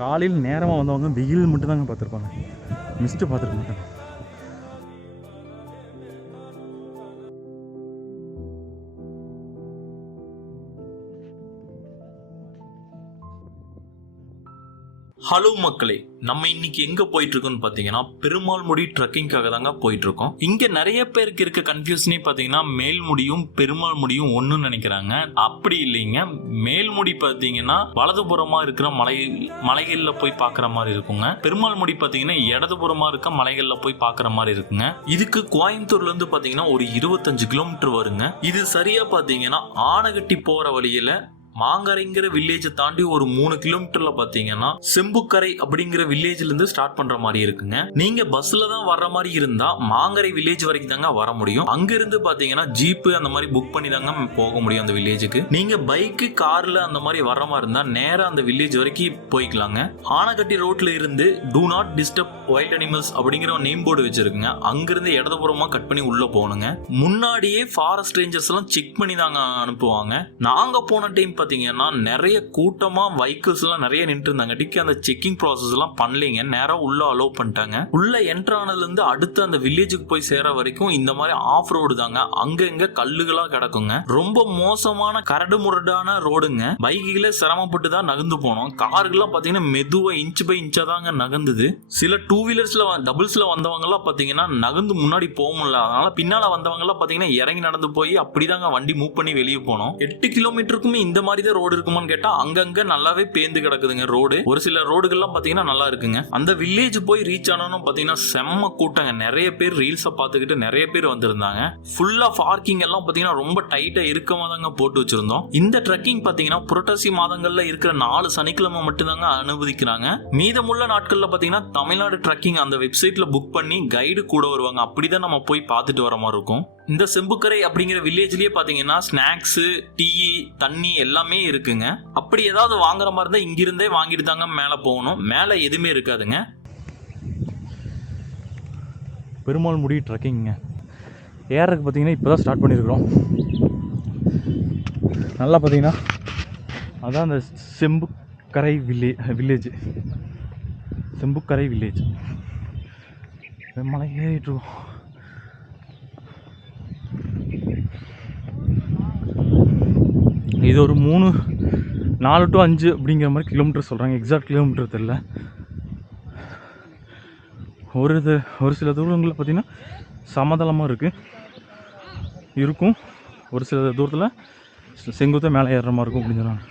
காலையில் நேரமாக வந்தவங்க வெயில் மட்டும்தாங்க பார்த்துருப்பாங்க. மிஸ்ட்டு பார்த்துருக்க மாட்டாங்க. ஹலோ மக்களே நம்ம இன்னைக்கு எங்க போயிட்டு இருக்கோம்னு பாத்தீங்கன்னா பெருமாள் முடி ட்ரக்கிங்காக தாங்க போயிட்டு இருக்கோம் இங்க நிறைய பேருக்கு இருக்க கன்ஃபியூஷனே பாத்தீங்கன்னா மேல் முடியும் பெருமாள் முடியும் ஒன்றுன்னு நினைக்கிறாங்க. அப்படி இல்லைங்க. மேல் முடி பாத்தீங்கன்னா வலதுபுறமா இருக்கிற மலை மலைகள்ல போய் பார்க்குற மாதிரி இருக்குங்க. பெருமாள் முடி பாத்தீங்கன்னா இடதுபுறமா இருக்க மலைகள்ல போய் பார்க்குற மாதிரி இருக்குங்க. இதுக்கு கோயம்புத்தூர்ல இருந்து பாத்தீங்கன்னா ஒரு இருபத்தஞ்சு கிலோமீட்டர் வருங்க. இது சரியா பாத்தீங்கன்னா ஆனகட்டி போற வழியில மாங்கரைங்கிற வில்லேஜை தாண்டி ஒரு மூணு கிலோமீட்டர்ல பாத்தீங்கன்னா செம்புக்கரை அப்படிங்கிற வில்லேஜ்ல இருந்து ஸ்டார்ட் பண்ற மாதிரி இருக்குங்க. நீங்க பஸ்ல தான் வர்ற மாதிரி இருந்தா மாங்கரை வில்லேஜ் வரைக்கும் தாங்க வர முடியும். அங்க இருந்து பாத்தீங்கன்னா ஜீப்பு அந்த மாதிரி புக் பண்ணி தாங்க போக முடியும் அந்த வில்லேஜுக்கு நீங்க பைக்கு கார்ல அந்த மாதிரி வர மாதிரி இருந்தா நேரா அந்த வில்லேஜ் வரைக்கும் போய்க்கலாங்க. ஆனகட்டி ரோட்ல இருந்து do not disturb wild animals அப்படிங்கிற நேம் போர்டு வச்சிருக்குங்க. அங்கிருந்து இடதுபுறமா கட் பண்ணி உள்ள போகணுங்க. முன்னாடியே ஃபாரஸ்ட் ரேஞ்சர்ஸ் எல்லாம் செக் பண்ணி தாங்க அனுப்புவாங்க. நாங்க போன டைம் பாத்தீங்கன்னா நிறைய கூட்டமா வெஹிக்கிள்ஸ் எல்லாம் நிறைய நின்று இருந்தாங்கட்டிக்கு அந்த செக்கிங் ப்ராசஸ் எல்லாம் பண்ணலீங்க. நேராக உள்ள அலோவ் பண்ணிட்டாங்க. உள்ள என்ட்ரு ஆனதுலேருந்து அடுத்து அந்த வில்லேஜுக்கு போய் சேர வரைக்கும் இந்த மாதிரி ஆஃப் ரோடு தாங்க. அங்க இங்க கிடக்குங்க. ரொம்ப மோசமான கரடு முரடான ரோடுங்க பைக்குகளே சிரமப்பட்டு தான் நகர்ந்து போனோம். காருக்கெல்லாம் பார்த்தீங்கன்னா மெதுவாக இன்ச் பை இன்ச்சாக தாங்க நகர்ந்தது. சில டூ வீலர்ஸ்ல டபுள்ஸில் வந்தவங்கலாம் பார்த்தீங்கன்னா நகர்ந்து முன்னாடி போக முடியல. அதனால பின்னால் வந்தவங்கலாம் பார்த்தீங்கன்னா இறங்கி நடந்து போய் அப்படிதாங்க வண்டி மூவ் பண்ணி வெளியே போனோம். எட்டு கிலோமீட்டருக்குமே இந்த மாதிரி தான் ரோடு இருக்குமான்னு கேட்டா அங்கங்க நல்லாவே பேந்து கிடக்குதுங்க ரோடு ஒரு சில ரோடுகள்லாம் பாத்தீங்கன்னா நல்லா இருக்குங்க. அந்த வில்லேஜ் போய் ரீச் ஆனாலும் பாத்தீங்கன்னா செம்ம கூட்டங்க. நிறைய பேர் ரீல்ஸை பார்த்துக்கிட்டு நிறைய பேர் வந்திருந்தாங்க. ஃபுல்லா பார்க்கிங் எல்லாம் பாத்தீங்கன்னா ரொம்ப டைட்டா இருக்கமா தாங்க போட்டு வச்சிருந்தோம். இந்த ட்ரெக்கிங் பாத்தீங்கன்னா புரட்டாசி மாதங்கள்ல இருக்கிற நாலு சனிக்கிழமை மட்டும்தாங்க அனுமதிக்கிறாங்க. மீதமுள்ள நாட்கள்ல பாத்தீங்கன்னா தமிழ்நாடு ட்ரெக்கிங் அந்த வெப்சைட்ல புக் பண்ணி கைடு கூட வருவாங்க. அப்படிதான் நம்ம போய் பார்த்துட்டு வர மாதிரி இருக்கும். இந்த செம்புக்கரை அப்படிங்கிற வில்லேஜ்லயே பாத்தீங்கன்னா ஸ்நாக்ஸ் டீ தண்ணி எல்லாமே இருக்குங்க. அப்படி ஏதாவது வாங்குற மாதிரி இருந்தா இங்கிருந்தே வாங்கிட்டு தாங்க மேல போகணும். மேல எதுவுமே இருக்காதுங்க. பெருமாள் முடி ட்ரக்கிங்க ஏறதுக்கு பார்த்தீங்கன்னா இப்போ தான் ஸ்டார்ட் பண்ணியிருக்கிறோம். நல்லா பார்த்தீங்கன்னா அதான் அந்த செம்புக்கரை வில்லே வில்லேஜ் செம்புக்கரை வில்லேஜ் மலை ஏறிட்டுருக்கோம் இது ஒரு மூணு நாலு டு அஞ்சு அப்படிங்கிற மாதிரி கிலோமீட்டர் சொல்கிறாங்க எக்ஸாக்ட் கிலோமீட்டர் தெரில ஒரு இது ஒரு சில தூரங்களில் பார்த்திங்கன்னா சமதளமாக இருக்குது இருக்கும். ஒரு சில தூரத்தில் செங்குத்தாக மேலே ஏறுற மாதிரி இருக்கும் அப்படின்னு சொன்னாங்க.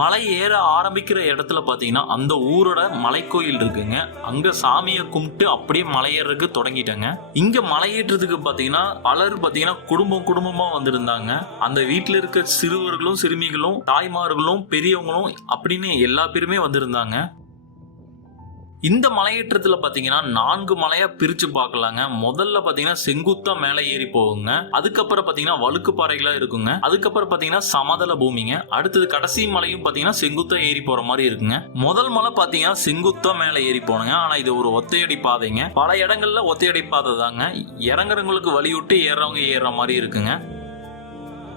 மலை ஏற ஆரம்பிக்கிற இடத்துல பார்த்தீங்கன்னா அந்த ஊரோட மலைக்கோயில் இருக்குங்க. அங்கே சாமியை கும்பிட்டு அப்படியே மலையேறதுக்கு தொடங்கிட்டாங்க. இங்கே மலையேற்றத்துக்கு பார்த்தீங்கன்னா பலர் பார்த்தீங்கன்னா குடும்பம் குடும்பமாக வந்திருந்தாங்க. அந்த வீட்டில் இருக்க சிறுவர்களும் சிறுமிகளும் தாய்மார்களும் பெரியவங்களும் அப்படின்னு எல்லா பேருமே வந்திருந்தாங்க. இந்த மலையேற்றத்துல பாத்தீங்கன்னா நான்கு மலையா பிரிச்சு பார்க்கலாங்க. முதல்ல பாத்தீங்கன்னா செங்குத்தா மேலே ஏறி போகுங்க. அதுக்கப்புறம் பாத்தீங்கன்னா வழுக்கு பாறைகளா இருக்குங்க. அதுக்கப்புறம் பாத்தீங்கன்னா சமதள பூமிங்க. அடுத்தது கடைசி மலையும் பாத்தீங்கன்னா செங்குத்தா ஏறி போற மாதிரி இருக்குங்க. முதல் மலை பாத்தீங்கன்னா செங்குத்தா மேலே ஏறி போனுங்க ஆனா இது ஒரு ஒத்தையடி பாதைங்க. பல இடங்கள்ல ஒத்தையடி பாதை தாங்க. இறங்குறவங்களுக்கு வழி விட்டு ஏறவங்க ஏறுற மாதிரி இருக்குங்க.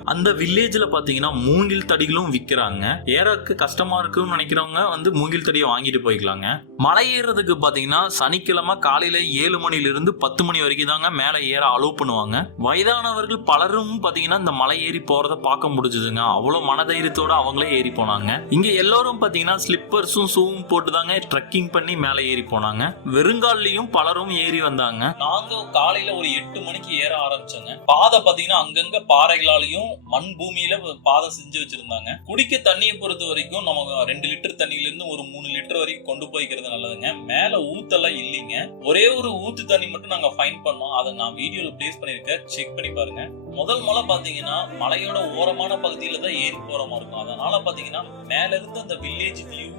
அந்த வில்லேஜ்ல பாத்தீங்கன்னா மூங்கில் தடிகளும் விற்கிறாங்க ஏறக்கு கஷ்டமா இருக்குன்னு நினைக்கிறவங்க வந்து மூங்கில் தடியை வாங்கிட்டு போய்க்கலாங்க. மலை ஏறுறதுக்கு பாத்தீங்கன்னா சனிக்கிழமை காலையில ஏழு மணில இருந்து பத்து மணி வரைக்கும் தாங்க மேலே ஏற அலோவ் பண்ணுவாங்க. வயதானவர்கள் பலரும் பாத்தீங்கன்னா இந்த மலை ஏறி போறத பார்க்க முடிஞ்சதுங்க. அவ்வளவு மனதைரியத்தோட அவங்களே ஏறி போனாங்க. இங்க எல்லாரும் பாத்தீங்கன்னா ஸ்லிப்பர்ஸும் ஷூவும் போட்டு தாங்க ட்ரெக்கிங் பண்ணி மேலே ஏறி போனாங்க. வெறுங்கால்லையும் பலரும் ஏறி வந்தாங்க. நாங்க காலையில ஒரு எட்டு மணிக்கு ஏற ஆரம்பிச்சோங்க. பாதை பாத்தீங்கன்னா அங்கங்க பாறைகளாலையும் மண் பூமியில பாதை செஞ்சு வச்சிருந்தாங்க. குடிக்க தண்ணியை பொறுத்த வரைக்கும் நம்ம ரெண்டு லிட்டர் தண்ணியில இருந்து ஒரு மூணு லிட்டர் வரைக்கும் கொண்டு போய்க்கிறது நல்லதுங்க. மேல ஊத்தெல்லாம் இல்லைங்க. ஒரே ஒரு ஊத்து தண்ணி மட்டும் நாங்க ஃபைன் பண்ணோம். அதை நான் வீடியோல பிளேஸ் பண்ணிருக்கேன் செக் பண்ணி பாருங்க. முதல் மலை பாத்தீங்கன்னா மலையோட ஓரமான பகுதியில தான் ஏறி போற மாதிரி இருக்கும். அதனால பாத்தீங்கன்னா மேல இருந்து அந்த வில்லேஜ் வியூ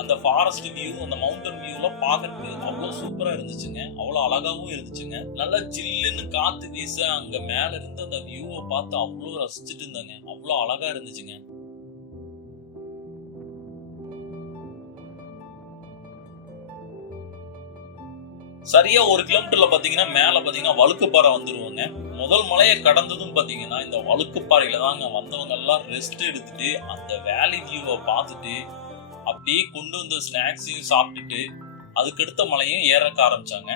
அந்த ஃபாரஸ்ட் வியூ அந்த மவுண்டன் வியூலாம் பார்க்கறதுக்கு அவ்வளோ சூப்பரா இருந்துச்சுங்க. அவ்வளோ அழகாவும் இருந்துச்சுங்க. நல்லா ஜில்லுன்னு காத்து வீச அங்க மேல இருந்து அந்த வியூவை பார்த்து அவ்வளோ ரசிச்சுட்டு இருந்தாங்க. அவ்வளோ அழகா இருந்துச்சுங்க. சரியா ஒரு கிலோமீட்டர்ல பாத்தீங்கன்னா மேல பாத்தீங்கன்னா வழுக்குப்பாறை வந்துருவாங்க. முதல் மலையை கடந்ததும் பாத்தீங்கன்னா இந்த வழுக்குப்பாறையில தாங்க வந்தவங்க எல்லாம் ரெஸ்ட் எடுத்துட்டு அந்த வேலி வியூவை பார்த்துட்டு அப்படியே கொண்டு வந்த ஸ்நாக்ஸையும் சாப்பிட்டுட்டு அதுக்கடுத்த மலையும் ஏறக்க ஆரம்பிச்சாங்க.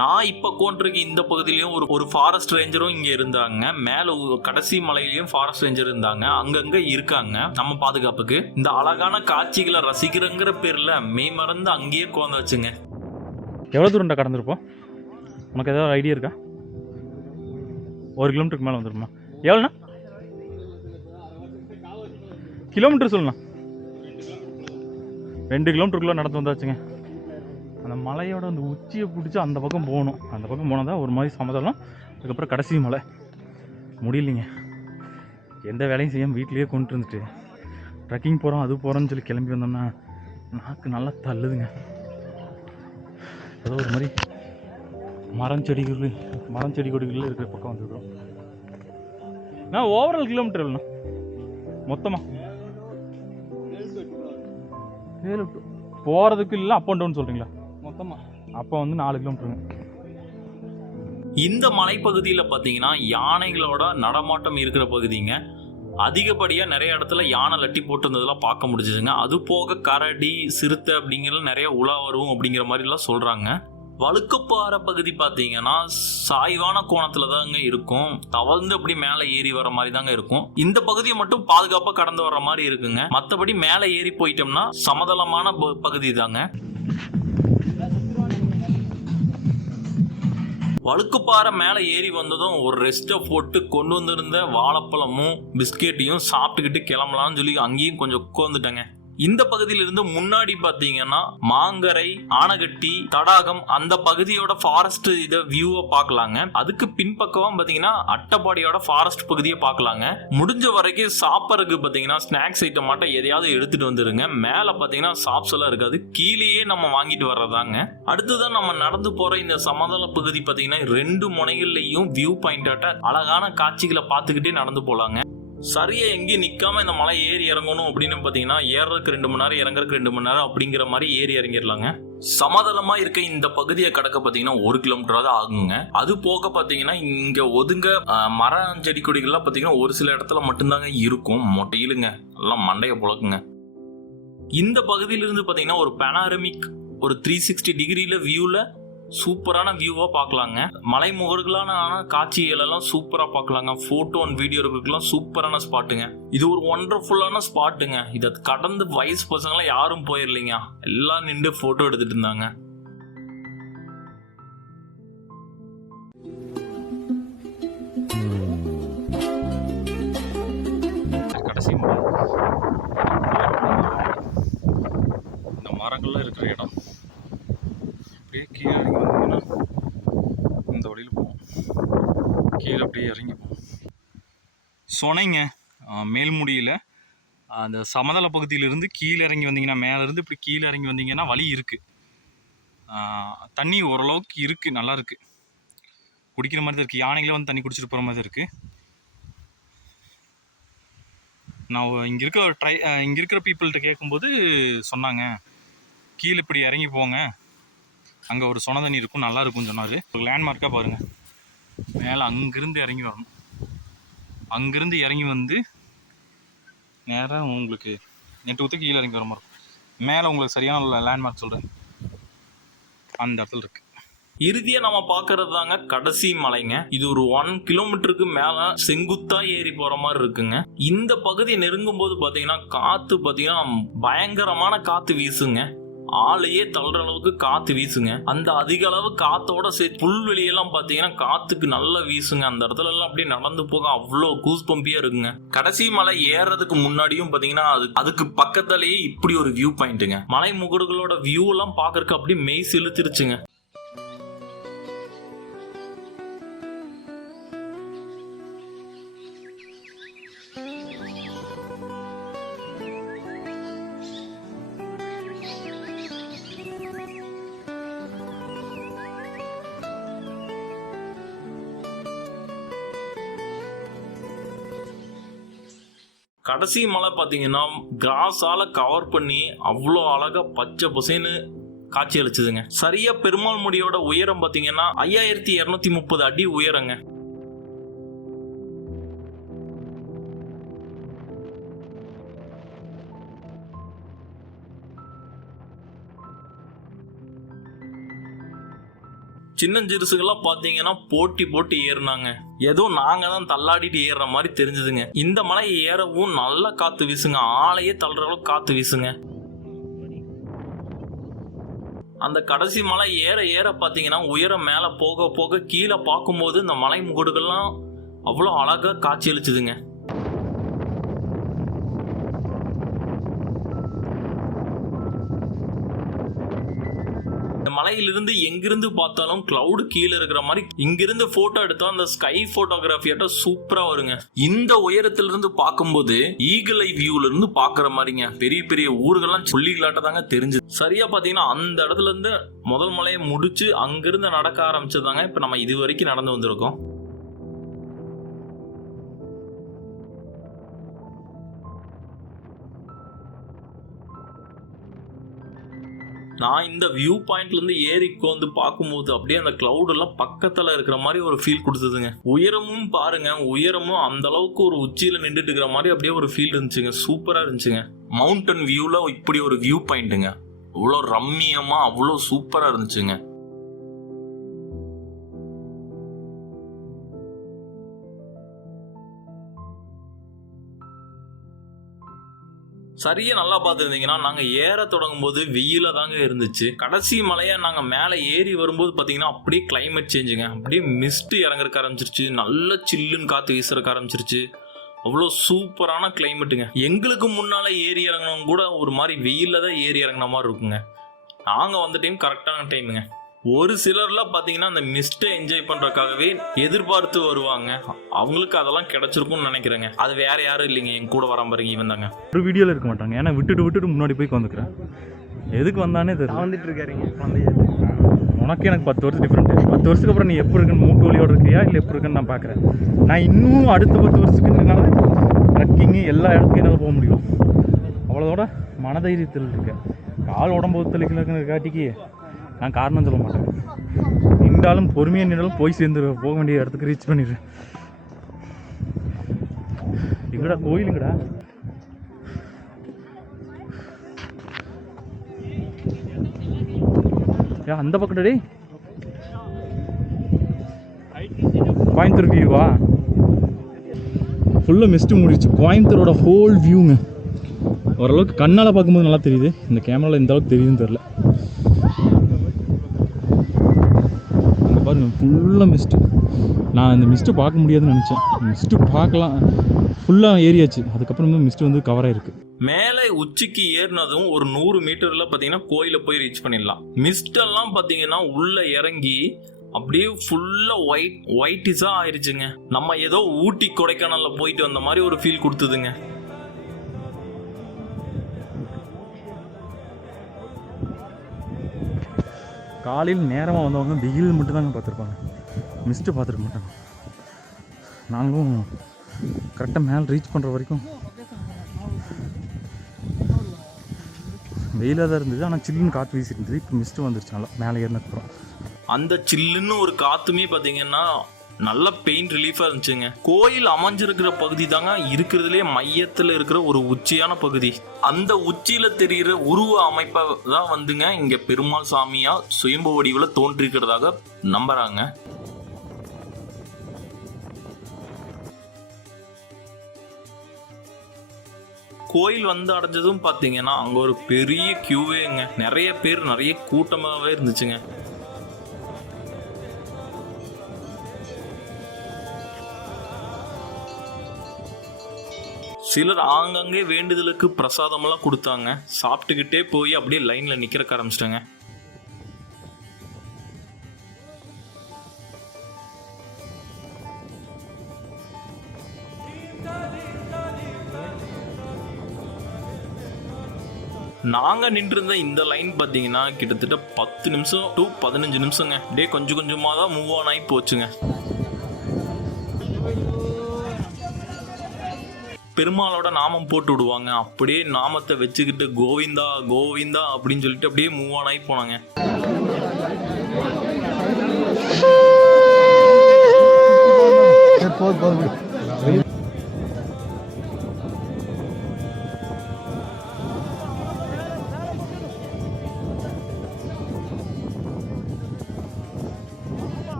நான் இப்போ கோன்றிருக்க இந்த பகுதியிலையும் ஒரு ஒரு ஃபாரஸ்ட் ரேஞ்சரும் இங்கே இருந்தாங்க. மேலே கடைசி மலையிலையும் ஃபாரஸ்ட் ரேஞ்சர் இருந்தாங்க. அங்கங்கே இருக்காங்க நம்ம பாதுகாப்புக்கு. இந்த அழகான காட்சிகளை ரசிக்கிறங்கிற பேரில் மெய் மறந்து அங்கேயே குழந்த வச்சுங்க. எவ்வளோ தூரம்டா கடந்திருப்போம்? உனக்கு ஏதாவது ஐடியா இருக்கா? ஒரு கிலோமீட்டருக்கு மேலே வந்துடுமா எவ்வளோண்ணா? கிலோமீட்டர் சொல்லலாம் ரெண்டு கிலோமீட்டருக்குள்ளே நடந்து வந்தாச்சுங்க. அந்த மலையோட அந்த உச்சியை பிடிச்சி அந்த பக்கம் போகணும். அந்த பக்கம் போனால் தான் ஒரு மாதிரி சமதளம் அதுக்கப்புறம் கடைசி மலை. முடியலைங்க. எந்த வேலையும் செய்யாமல் வீட்லேயே கொண்டு இருந்துட்டு. ட்ரெக்கிங் போகிறோம் அது போகிறோன்னு சொல்லி கிளம்பி வந்தோம்னா நாக்கு நல்லா தள்ளுதுங்க. ஏதோ ஒரு மாதிரி மரம் செடிகள் மரம் செடி கொடிகள் இருக்கிற பக்கம் வந்துருக்கோம் நான் ஓவரால் கிலோமீட்டர் இல்லைண்ணா மொத்தமாக ஏழு to- போகிறதுக்கு இல்லை அப் அண்ட் டவுன் சொல்கிறீங்களா மொத்தமாக அப்போ வந்து நாலு கிலோமீட்டருங்க இந்த மலைப்பகுதியில் பார்த்தீங்கன்னா யானைகளோட நடமாட்டம் இருக்கிற பகுதிங்க. அதிகப்படியாக நிறைய இடத்துல யானை லட்டி போட்டிருந்ததெல்லாம் பார்க்க முடிஞ்சுதுங்க. அது போக கரடி சிறுத்தை அப்படிங்கிறது நிறைய உலா வரும் அப்படிங்கிற மாதிரிலாம் சொல்கிறாங்க வழுக்கப்பாறை பகுதி பார்த்தீங்கன்னா சாய்வான கோணத்துல தாங்க இருக்கும். தவழ்ந்து அப்படி மேலே ஏறி வர மாதிரி தாங்க இருக்கும். இந்த பகுதியை மட்டும் பாதுகாப்பாக கடந்து வர்ற மாதிரி இருக்குங்க. மற்றபடி மேலே ஏறி போயிட்டோம்னா சமதளமான ப- பகுதி தாங்க வழுக்குப்பாறை மேலே ஏறி வந்ததும் ஒரு ரெஸ்ட்டை போட்டு கொண்டு வந்திருந்த வாழைப்பழமும் பிஸ்கெட்டையும் சாப்பிட்டுக்கிட்டு கிளம்பலாம்னு சொல்லி அங்கேயும் கொஞ்சம் உட்காந்துட்டேங்க இந்த பகுதியிலிருந்து முன்னாடி பார்த்தீங்கன்னா மாங்கரை ஆனகட்டி தடாகம் அந்த பகுதியோட ஃபாரஸ்ட் இதை வியூவை பார்க்கலாங்க. அதுக்கு பின்பக்கமாக பார்த்தீங்கன்னா அட்டப்பாடியோட ஃபாரஸ்ட் பகுதியை பார்க்கலாங்க. முடிஞ்ச வரைக்கும் சாப்பிட்றதுக்கு பார்த்தீங்கன்னா ஸ்நாக்ஸ் ஐட்டம் மட்டும் எதையாவது எடுத்துட்டு வந்துருங்க. மேலே பார்த்தீங்கன்னா ஷாப்ஸ் எல்லாம் இருக்காது. கீழேயே நம்ம வாங்கிட்டு வர்றதாங்க. அடுத்ததான் நம்ம நடந்து போகிற இந்த சமதள பகுதி பார்த்தீங்கன்னா ரெண்டு முனைகள்லையும் வியூ பாயிண்ட் அழகான காட்சிகளை பார்த்துக்கிட்டே நடந்து போகலாங்க சரியா எங்கேயும் நிற்காம இந்த மலை ஏறி இறங்கணும் அப்படின்னு பார்த்தீங்கன்னா ஏறதுக்கு ரெண்டு மணி நேரம் இறங்குறதுக்கு ரெண்டு மணி நேரம் அப்படிங்கிற மாதிரி ஏறி இறங்கிடலாங்க. சமதளமா இருக்க இந்த பகுதியை கடக்க பார்த்தீங்கன்னா ஒரு கிலோமீட்டராவது ஆகுங்க. அது போக பார்த்தீங்கன்னா இங்க ஒதுங்க மரம் செடி கொடிகள்லாம் பார்த்தீங்கன்னா ஒரு சில இடத்துல மட்டும்தாங்க இருக்கும். மொட்டையிலுங்க. எல்லாம் மண்டையை புழக்குங்க. இந்த பகுதியிலிருந்து பார்த்தீங்கன்னா ஒரு பெனாரமிக் ஒரு த்ரீ சிக்ஸ்டி டிகிரியில் வியூவில் சூப்பரான வியூவாக பார்க்கலாங்க. மலை முகர்களான காட்சிகள் எல்லாம் சூப்பராக பார்க்கலாங்க. ஃபோட்டோ அண்ட் வீடியோ எடுக்கிறதுக்குலாம் சூப்பரான ஸ்பாட்டுங்க இது ஒரு ஒண்டர்ஃபுல்லான ஸ்பாட்டுங்க இதை கடந்து வயசு பசங்களாம் யாரும் போயிடலைங்க எல்லாம் நின்று ஃபோட்டோ எடுத்துட்டு இருந்தாங்க. கடைசி இந்த மரங்கள்லாம் இருக்கிற இடம் அப்படியே கீழே இறங்கி வந்தீங்கன்னா இந்த வழியில் போவோம் கீழே அப்படியே இறங்கி போவோம் சொனைங்க. மேல்முடியில் அந்த சமதள பகுதியிலிருந்து கீழே இறங்கி வந்தீங்கன்னா மேலேருந்து இப்படி கீழே இறங்கி வந்தீங்கன்னா வழி இருக்குது தண்ணி ஓரளவுக்கு இருக்குது நல்லா இருக்குது குடிக்கிற மாதிரி தான் இருக்குது யானைகளே வந்து தண்ணி குடிச்சிட்டு போகிற மாதிரி இருக்குது நான் இங்கே இருக்க ட்ரை இங்கே இருக்கிற பீப்புள்கிட்ட கேட்கும்போது சொன்னாங்க. கீழே இப்படி இறங்கி போங்க. அங்கே ஒரு சொன தண்ணி இருக்கும் நல்லா இருக்கும்னு சொன்னார். ஒரு லேண்ட்மார்க்காக பாருங்கள் மேலே அங்கேருந்து இறங்கி வரணும். அங்கேருந்து இறங்கி வந்து நேராக உங்களுக்கு நெட்டு ஊற்றி கீழே இறங்கி வர மாதிரி இருக்கும். மேலே உங்களுக்கு சரியான லேண்ட்மார்க் சொல்கிறேன் அந்த இடத்துல இருக்குது இறுதியாக நம்ம பார்க்கறது தாங்க கடைசி மலைங்க. இது ஒரு ஒன் கிலோமீட்டருக்கு மேலே செங்குத்தா ஏறி போகிற மாதிரி இருக்குங்க. இந்த பகுதியை நெருங்கும் போது பார்த்தீங்கன்னா காற்று பார்த்தீங்கன்னா பயங்கரமான காற்று வீசுங்க. ஆளையே தள்ளுற அளவுக்கு காத்து வீசுங்க. அந்த அதிக அளவு காத்தோட சேர்த்து புல்வெளியெல்லாம் பாத்தீங்கன்னா காத்துக்கு நல்லா வீசுங்க. அந்த இடத்துல எல்லாம் அப்படியே நடந்து போக அவ்வளோ கூஸ் பம்பியா இருக்குங்க. கடைசி மலை ஏறதுக்கு முன்னாடியும் பாத்தீங்கன்னா அது அதுக்கு பக்கத்துலயே இப்படி ஒரு வியூ பாயிண்ட்டுங்க மலை முகடுகளோட வியூ எல்லாம் பாக்குறதுக்கு அப்படியே மெய் செலுத்திருச்சுங்க. கடைசி மலை பார்த்தீங்கன்னா கிராஸால கவர் பண்ணி அவ்வளோ அழகாக பச்சை பசேன்னு காட்சி அளிச்சதுங்க. சரியா பெருமாள் முடியோட உயரம் பார்த்தீங்கன்னா ஐயாயிரத்தி இரநூத்தி முப்பது அடி உயரங்க. சின்னஞ்சிறுசுகள்லாம் பார்த்தீங்கன்னா போட்டி போட்டு ஏறினாங்க. ஏதோ நாங்க தான் தள்ளாடிட்டு ஏறுற மாதிரி தெரிஞ்சதுங்க. இந்த மலை ஏறவும் நல்லா காத்து வீசுங்க. ஆளையே தள்ளுற அளவுக்கு காத்து வீசுங்க. அந்த கடைசி மலை ஏற ஏற பார்த்தீங்கன்னா உயரம் மேலே போக போக கீழே பார்க்கும்போது இந்த மலை முகடுகள்லாம் அவ்வளோ அழகாக காட்சி அளிச்சுதுங்க மலையிலிருந்து எங்கிருந்து பார்த்தாலும் கிளவுடு கீழே இருக்கிற மாதிரி இங்கிருந்து போட்டோ எடுத்தா அந்த ஸ்கை போட்டோகிராஃபியாட்ட சூப்பரா வருங்க. இந்த உயரத்துல இருந்து பார்க்கும்போது ஈகிள் ஐ வியூல இருந்து பாக்குற மாதிரிங்க. பெரிய பெரிய ஊர்கள்லாம் சொல்லிகளாட்ட தாங்க தெரிஞ்சு. சரியா பாத்தீங்கன்னா அந்த இடத்துல இருந்து முதல் மலையை முடிச்சு அங்கிருந்து நடக்க ஆரம்பிச்சதாங்க இப்ப நம்ம இது வரைக்கும் நடந்து வந்திருக்கோம். நான் இந்த வியூ பாயிண்ட்லேருந்து ஏரிக்கு ஏறி வந்து பார்க்கும்போது அப்படியே அந்த க்ளவுடெல்லாம் பக்கத்தில் இருக்கிற மாதிரி ஒரு ஃபீல் கொடுத்ததுங்க. உயரமும் பாருங்கள் உயரமும் அந்த அளவுக்கு ஒரு உச்சியில் நின்றுட்டு இருக்கிற மாதிரி அப்படியே ஒரு ஃபீல் இருந்துச்சுங்க. சூப்பராக இருந்துச்சுங்க. மவுண்டன் வியூவில் இப்படி ஒரு வியூ பாயிண்ட்டுங்க அவ்வளோ ரம்மியமாக அவ்வளோ சூப்பராக இருந்துச்சுங்க. சரியா நல்லா பார்த்துருந்தீங்கன்னா நாங்கள் ஏற தொடங்கும் போது வெயில தாங்க இருந்துச்சு. கடைசி மலையை நாங்கள் மேலே ஏறி வரும்போது பார்த்தீங்கன்னா அப்படியே கிளைமேட் சேஞ்சுங்க அப்படியே மிஸ்ட் இறங்குறக்க ஆரம்பிச்சிருச்சு. நல்ல சில்லுன்னு காற்று வீசுறக்க ஆரம்பிச்சிருச்சு. அவ்வளோ சூப்பரான கிளைமேட்டுங்க எங்களுக்கு முன்னால் ஏறி இறங்கினவங்க கூட ஒரு மாதிரி வெயிலில் தான் ஏறி இறங்கின மாதிரி இருக்குங்க. நாங்கள் வந்த டைம் கரெக்டான டைமுங்க ஒரு சிலர்லாம் பார்த்தீங்கன்னா அந்த மிஸ்ட்டை என்ஜாய் பண்ணுறதுக்காகவே எதிர்பார்த்து வருவாங்க. அவங்களுக்கு அதெல்லாம் கிடைச்சிருக்கும்னு நினைக்கிறேங்க. அது வேற யாரும் இல்லைங்க. என் கூட வராம பாருங்க இவன் தாங்க. ஒரு வீடியோவில் இருக்க மாட்டாங்க. ஏன்னா விட்டுட்டு விட்டுட்டு முன்னாடி போய் வந்துக்கிறேன் எதுக்கு வந்தானே தெரியல. வந்துட்டு இருக்காருங்க குழந்தைய உனக்கு எனக்கு பத்து வருஷம் டிஃப்ரெண்ட் பத்து வருஷத்துக்கு அப்புறம் நீ எப்படி இருக்குன்னு மூட்டு வலியோட இருக்கியா இல்லை எப்படி இருக்குன்னு நான் பார்க்குறேன் நான் இன்னும் அடுத்த பத்து வருஷத்துக்கு என்னால் ட்ரக்கிங்கு எல்லா இடத்துக்கும் என்னால் போக முடியும். அவ்வளோதோட மனதைரியத்தில் இருக்கேன். கால் உடம்பு ஒத்துழைக்கல காட்டிக்கு நான் காரணம் சொல்ல மாட்டேன். நின்றாலும் பொறுமையாக நின்றாலும் போய் சேர்ந்துருவேன் போக வேண்டிய இடத்துக்கு ரீச் பண்ணிடுறேன் எங்கடா கோயிலுங்கடா ஏன் அந்த பக்கம் கோயம்புத்தூர் வியூவா ஃபுல்லாக மிஸ்ட்டு மூடிடுச்சு. கோயம்புத்தூரோட ஹோல் வியூங்க ஓரளவுக்கு கண்ணால் பார்க்கும்போது நல்லா தெரியுது. இந்த கேமராவில் இந்த அளவுக்கு தெரியுதுன்னு தெரில அங்கே பாருங்க ஃபுல்லாக மிஸ்ட்டு நான் இந்த மிஸ்ட்டு பார்க்க முடியாதுன்னு நினச்சேன். மிஸ்ட்டு பார்க்கலாம். ஃபுல்லாக ஏரியாச்சு அதுக்கப்புறம் மிஸ்ட்டு வந்து கவர் ஆயிருக்கு. மேலே உச்சிக்கு ஏறினதும் ஒரு நூறு மீட்டரில் பார்த்தீங்கன்னா கோயிலை போய் ரீச் பண்ணிடலாம். மிஸ்டெல்லாம் பார்த்தீங்கன்னா உள்ளே இறங்கி அப்படியே ஃபுல்லாக ஒயிட் ஒயிட்டிஸாக ஆயிடுச்சுங்க நம்ம ஏதோ ஊட்டி கொடைக்கானலில் போயிட்டு வந்த மாதிரி ஒரு ஃபீல் கொடுத்துதுங்க. காலையில் நேரமாக வந்தவங்க வெயில் மட்டும்தாங்க பார்த்துருப்பாங்க. மிஸ்ட்டு பார்த்துருக்க மாட்டாங்க. நாங்களும் கரெக்டாக மேலே ரீச் பண்ணுற வரைக்கும் வெயிலாக தான் இருந்தது. ஆனால் சில்லுன்னு காற்று வீசி இருந்தது. இப்போ மிஸ்ட்டு வந்துருச்சு. நல்லா மேலே ஏறினதுக்கப்புறம். அந்த சில்லுன்னு ஒரு காற்றுமே பார்த்தீங்கன்னா நல்ல பெயின் ரிலீஃபாக இருந்துச்சுங்க. கோயில் அமைஞ்சிருக்கிற பகுதி தாங்க இருக்கிறதுலே மையத்தில் இருக்கிற ஒரு உச்சியான பகுதி. அந்த உச்சியில் தெரிகிற உருவ அமைப்பை தான் வந்துங்க இங்கே பெருமாள் சாமியாக சுயம்பு வடிவில் தோன்றிருக்கிறதாக நம்புறாங்க. கோயில் வந்து அடைஞ்சதும் பார்த்தீங்கன்னா அங்கே ஒரு பெரிய கியூவேங்க நிறைய பேர் நிறைய கூட்டமாகவே இருந்துச்சுங்க. சிலர் ஆங்காங்கே வேண்டுதலுக்கு பிரசாதமெல்லாம் கொடுத்தாங்க. சாப்பிட்டுக்கிட்டே போய் அப்படியே லைனில் நிக்கிறக்க ஆரம்பிச்சிட்டாங்க. நாங்க நின்றிருந்த இந்த லைன் பாத்தீங்கன்னா கிட்டத்தட்ட பத்து நிமிஷம் டு பதினஞ்சு நிமிஷங்க. அப்படியே கொஞ்சம் கொஞ்சமா தான் மூவ் ஆன் ஆகி போச்சுங்க. பெருமாளோட நாமம் போட்டு விடுவாங்க. அப்படியே நாமத்தை வச்சுக்கிட்டு கோவிந்தா கோவிந்தா அப்படின்னு சொல்லிட்டு அப்படியே மூவ் ஆன் ஆகி போனாங்க. போதும் போதும்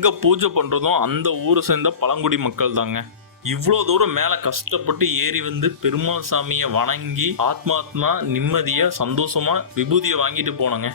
எங்கே பூஜை பண்ணுறதும் அந்த ஊரை சேர்ந்த பழங்குடி மக்கள் தாங்க. இவ்வளோ தூரம் மேலே கஷ்டப்பட்டு ஏறி வந்து பெருமாள் சாமியை வணங்கி ஆத்மாத்மா நிம்மதியாக சந்தோஷமாக விபூதியை வாங்கிட்டு போனாங்க.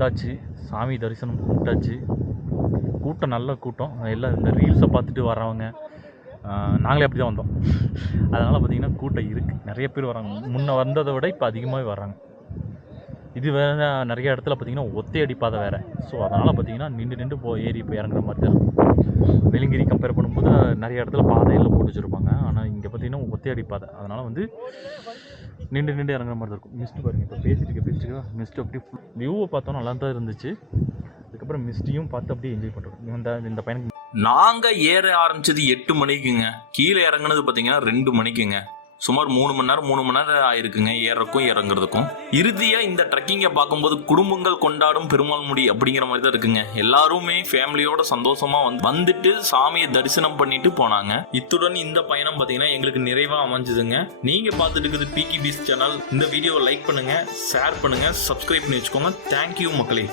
வந்தாச்சு. சாமி தரிசனம் கூப்பிட்டாச்சு. கூட்டம் நல்ல கூட்டம். எல்லாம் இந்த ரீல்ஸை பார்த்துட்டு வர்றவங்க நாங்களே அப்படி தான் வந்தோம். அதனால் பார்த்தீங்கன்னா கூட்டம் இருக்குது நிறைய பேர் வராங்க. முன்னே வந்ததை விட இப்போ அதிகமாகவே வர்றாங்க. இது வேறு நிறைய இடத்துல பார்த்தீங்கன்னா ஒத்தையடி பாதை வேறு. ஸோ அதனால் பார்த்தீங்கன்னா நின்று நின்று போ ஏறி போய் இறங்குற மாதிரி தான் இருக்கும் வெலிங்கிரி கம்பேர் பண்ணும்போது நிறைய இடத்துல பாதையில் போட்டு வச்சுருப்பாங்க. ஆனால் இங்கே பார்த்தீங்கன்னா ஒத்தையடி பாதை அதனால் வந்து நின்று நின்று இறங்குற மாதிரி தான் இருக்கும். மிஸ்ட்டு பாருங்க இப்போ பேசிட்டு இருக்க பேசிட்டு மிஸ்ட்டு மிஸ்ட் அப்படியே வியூவை பார்த்தோம் நல்லா தான் இருந்துச்சு. அதுக்கப்புறம் மிஸ்ட்டையும் பார்த்து அப்படியே என்ஜாய் பண்ணுறோம் இந்த இந்த பையனுக்கு நாங்கள் ஏற ஆரம்பிச்சது எட்டு மணிக்குங்க. கீழே இறங்குனது பார்த்தீங்கன்னா ரெண்டு மணிக்குங்க. சுமார் மூணு மணி நேரம் மூணு மணி நேரம் ஆயிருக்குங்க. ஏறக்கும் இறங்குறதுக்கும். இறுதியாக இந்த ட்ரெக்கிங்கை பார்க்கும்போது குடும்பங்கள் கொண்டாடும் பெருமாள் முடி அப்படிங்கிற மாதிரி தான் இருக்குங்க. எல்லாருமே ஃபேமிலியோட சந்தோஷமா வந்து வந்துட்டு சாமியை தரிசனம் பண்ணிட்டு போனாங்க. இத்துடன் இந்த பயணம் பார்த்தீங்கன்னா எங்களுக்கு நிறைவாக அமைஞ்சதுங்க. நீங்க பார்த்துட்டு இருக்குது பிகி பீஸ் சேனல் இந்த வீடியோவை லைக் பண்ணுங்க ஷேர் பண்ணுங்க சப்ஸ்கிரைப் பண்ணி வச்சுக்கோங்க. தேங்க்யூ மக்களே.